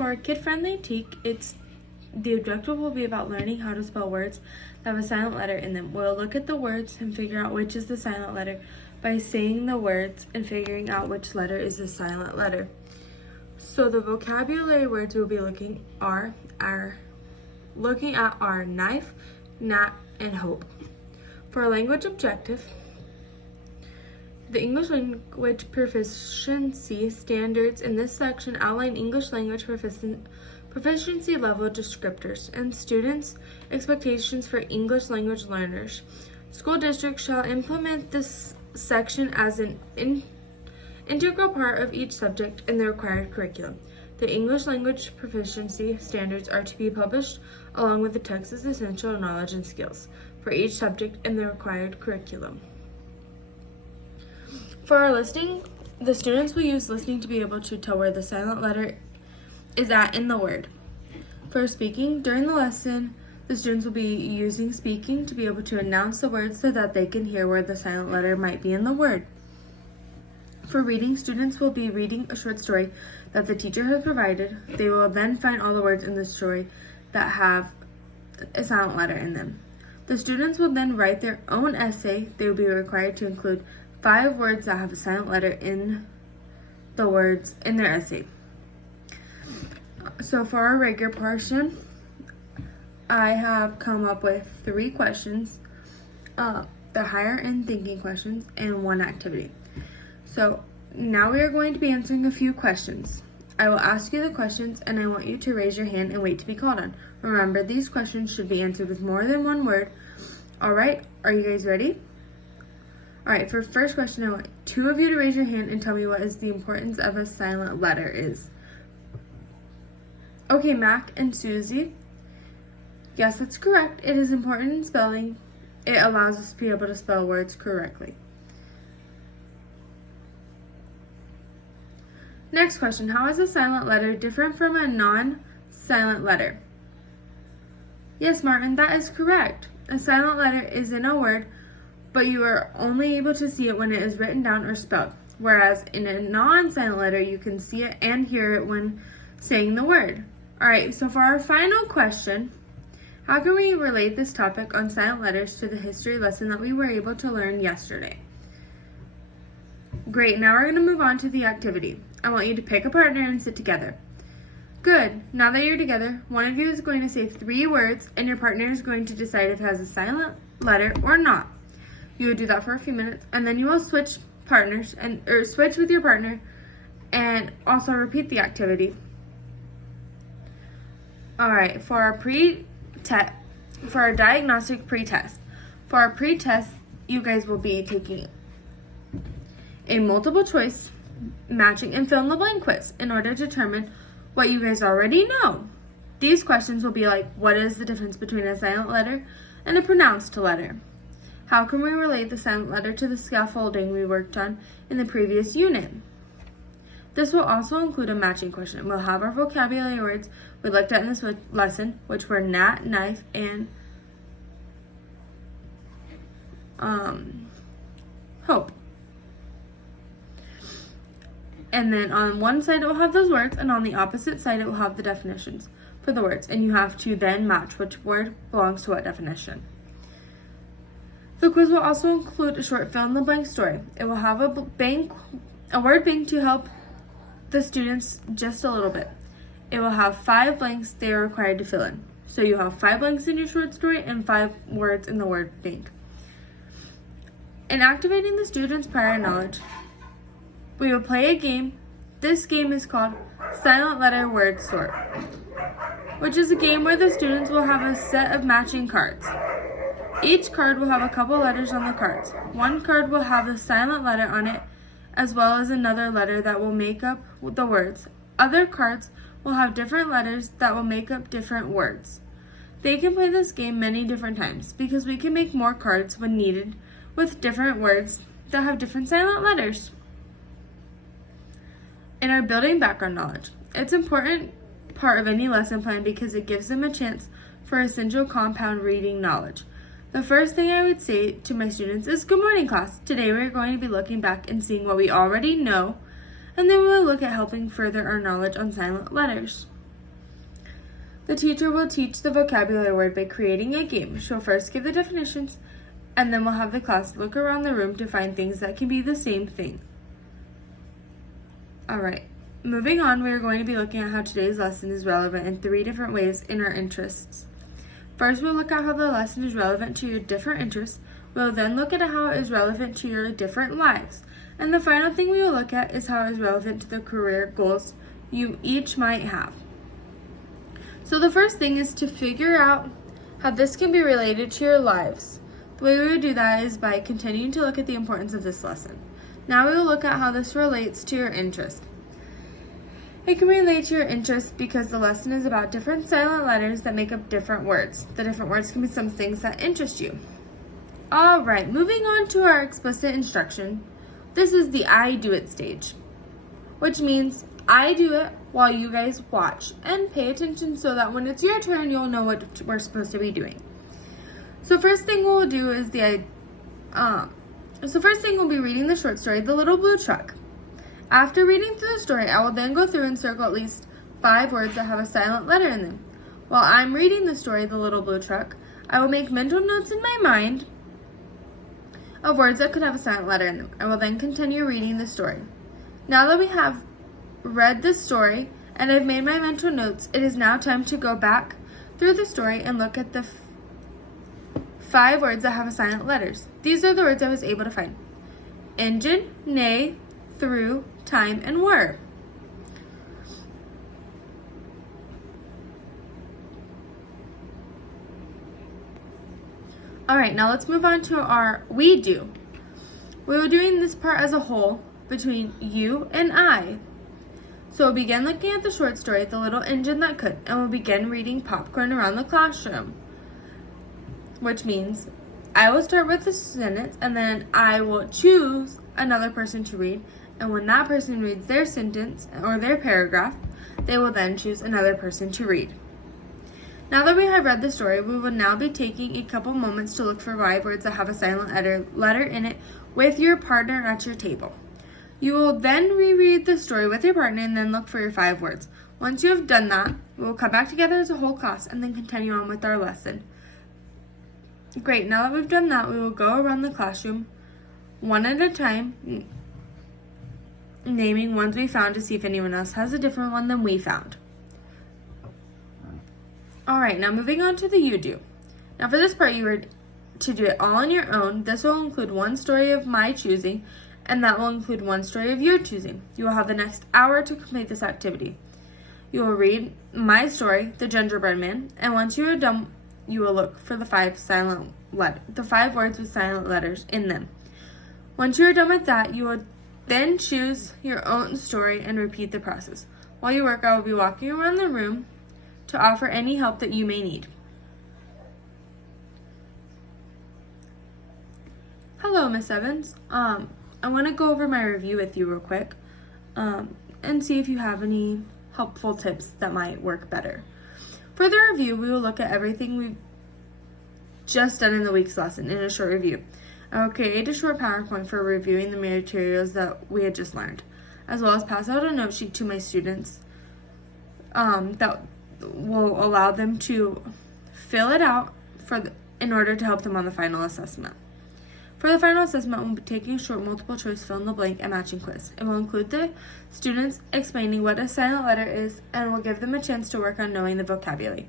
For a kid-friendly TEK, the objective will be about learning how to spell words that have a silent letter in them. We'll look at the words and figure out which is the silent letter by saying the words and figuring out which letter is the silent letter. So the vocabulary words we'll be looking at are knife, gnat, and hope. For a language objective, the English language proficiency standards in this section outline English language proficiency level descriptors and students' expectations for English language learners. School districts shall implement this section as an integral part of each subject in the required curriculum. The English language proficiency standards are to be published along with the Texas Essential Knowledge and Skills for each subject in the required curriculum. For our listening, the students will use listening to be able to tell where the silent letter is at in the word. For speaking, during the lesson, the students will be using speaking to be able to announce the words so that they can hear where the silent letter might be in the word. For reading, students will be reading a short story that the teacher has provided. They will then find all the words in the story that have a silent letter in them. The students will then write their own essay. They will be required to include 5 words that have a silent letter in the words in their essay. So for our regular portion, I have come up with 3 questions, the higher end thinking questions, and 1 activity. So now we are going to be answering a few questions. I will ask you the questions and I want you to raise your hand and wait to be called on. Remember, these questions should be answered with more than 1 word. All right, are you guys ready? All right, for first question, I want 2 of you to raise your hand and tell me what is the importance of a silent letter is. Okay, Mac and Susie. Yes, that's correct. It is important in spelling. It allows us to be able to spell words correctly. Next question, how is a silent letter different from a non-silent letter? Yes, Martin, that is correct. A silent letter is in a word, but you are only able to see it when it is written down or spelled. Whereas in a non-silent letter, you can see it and hear it when saying the word. All right, so for our final question, how can we relate this topic on silent letters to the history lesson that we were able to learn yesterday? Great, now we're going to move on to the activity. I want you to pick a partner and sit together. Good, now that you're together, one of you is going to say 3 words and your partner is going to decide if it has a silent letter or not. You will do that for a few minutes and then you will switch partners or switch with your partner and also repeat the activity. All right, for our diagnostic pre-test. For our pre-test, you guys will be taking a multiple choice, matching, and fill in the blank quiz in order to determine what you guys already know. These questions will be like, what is the difference between a silent letter and a pronounced letter? How can we relate the silent letter to the scaffolding we worked on in the previous unit? This will also include a matching question. We'll have our vocabulary words we looked at in this lesson, which were gnat, knife, and hope. And then on one side it will have those words, and on the opposite side it will have the definitions for the words. And you have to then match which word belongs to what definition. The quiz will also include a short fill-in-the-blank story. It will have a word bank to help the students just a little bit. It will have 5 blanks they are required to fill in. So you have 5 blanks in your short story and 5 words in the word bank. In activating the students' prior knowledge, we will play a game. This game is called Silent Letter Word Sort, which is a game where the students will have a set of matching cards. Each card will have a couple letters on the cards. One card will have a silent letter on it, as well as another letter that will make up the words. Other cards will have different letters that will make up different words. They can play this game many different times because we can make more cards when needed with different words that have different silent letters. In our building background knowledge, it's an important part of any lesson plan because it gives them a chance for essential compound reading knowledge. The first thing I would say to my students is, good morning, class. Today we're going to be looking back and seeing what we already know, and then we will look at helping further our knowledge on silent letters. The teacher will teach the vocabulary word by creating a game. She'll first give the definitions, and then we'll have the class look around the room to find things that can be the same thing. Alright, moving on, we are going to be looking at how today's lesson is relevant in 3 different ways in our interests. First, we'll look at how the lesson is relevant to your different interests. We'll then look at how it is relevant to your different lives. And the final thing we will look at is how it is relevant to the career goals you each might have. So the first thing is to figure out how this can be related to your lives. The way we would do that is by continuing to look at the importance of this lesson. Now we will look at how this relates to your interest. It can relate to your interest because the lesson is about different silent letters that make up different words. The different words can be some things that interest you. Alright, moving on to our explicit instruction. This is the I do it stage, which means I do it while you guys watch and pay attention so that when it's your turn, you'll know what we're supposed to be doing. So first thing we'll do is first thing we'll be reading the short story, The Little Blue Truck. After reading through the story, I will then go through and circle at least 5 words that have a silent letter in them. While I'm reading the story, The Little Blue Truck, I will make mental notes in my mind of words that could have a silent letter in them. I will then continue reading the story. Now that we have read the story and I've made my mental notes, it is now time to go back through the story and look at the 5 words that have silent letters. These are the words I was able to find: engine, neigh, through, time, and were. Alright, now let's move on to our we do. We were doing this part as a whole between you and I. So we'll begin looking at the short story, The Little Engine That Could, and we'll begin reading Popcorn Around the Classroom. Which means I will start with the sentence and then I will choose another person to read. And when that person reads their sentence or their paragraph, they will then choose another person to read. Now that we have read the story, we will now be taking a couple moments to look for 5 words that have a silent letter in it with your partner at your table. You will then reread the story with your partner and then look for your 5 words. Once you have done that, we will come back together as a whole class and then continue on with our lesson. Great, now that we've done that, we will go around the classroom one at a time, naming ones we found to see if anyone else has a different one than we found. Alright, now moving on to the you do. Now for this part, you are to do it all on your own. This will include 1 story of my choosing, and that will include 1 story of your choosing. You will have the next hour to complete this activity. You will read my story, The Gingerbread Man, and once you are done, you will look for the 5 words with silent letters in them. Once you are done with that, you will then choose your own story and repeat the process. While you work, I will be walking around the room to offer any help that you may need. Hello, Miss Evans. I want to go over my review with you real quick and see if you have any helpful tips that might work better. For the review, we will look at everything we've just done in the week's lesson in a short review. I will create a short PowerPoint for reviewing the materials that we had just learned, as well as pass out a note sheet to my students that will allow them to fill it out in order to help them on the final assessment. For the final assessment, we'll be taking a short multiple choice fill in the blank and matching quiz. It will include the students explaining what a silent letter is and will give them a chance to work on knowing the vocabulary.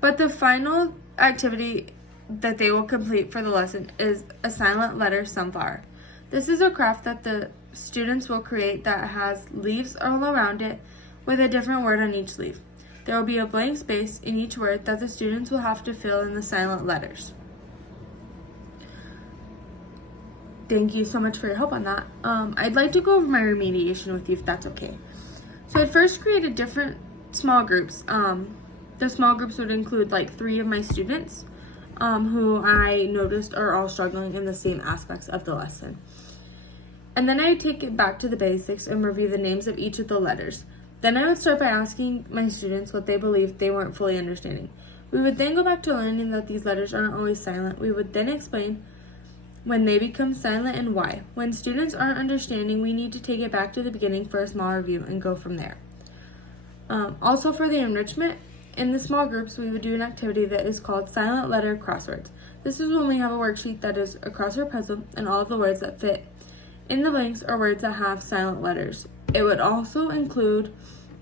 But the final activity that they will complete for the lesson is a silent letter sunflower. This is a craft that the students will create that has leaves all around it with a different word on each leaf. There will be a blank space in each word that the students will have to fill in the silent letters. Thank you so much for your help on that. I'd like to go over my remediation with you if that's okay. So I'd first created different small groups. The small groups would include like 3 of my students who I noticed are all struggling in the same aspects of the lesson. And then I would take it back to the basics and review the names of each of the letters. Then I would start by asking my students what they believed they weren't fully understanding. We would then go back to learning that these letters aren't always silent. We would then explain when they become silent and why. When students aren't understanding, we need to take it back to the beginning for a small review and go from there. Also for the enrichment, In the small groups, we would do an activity that is called silent letter crosswords. This is when we have a worksheet that is a crossword puzzle and all of the words that fit in the blanks are words that have silent letters. It would also include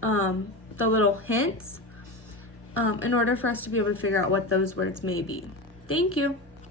the little hints in order for us to be able to figure out what those words may be. Thank you.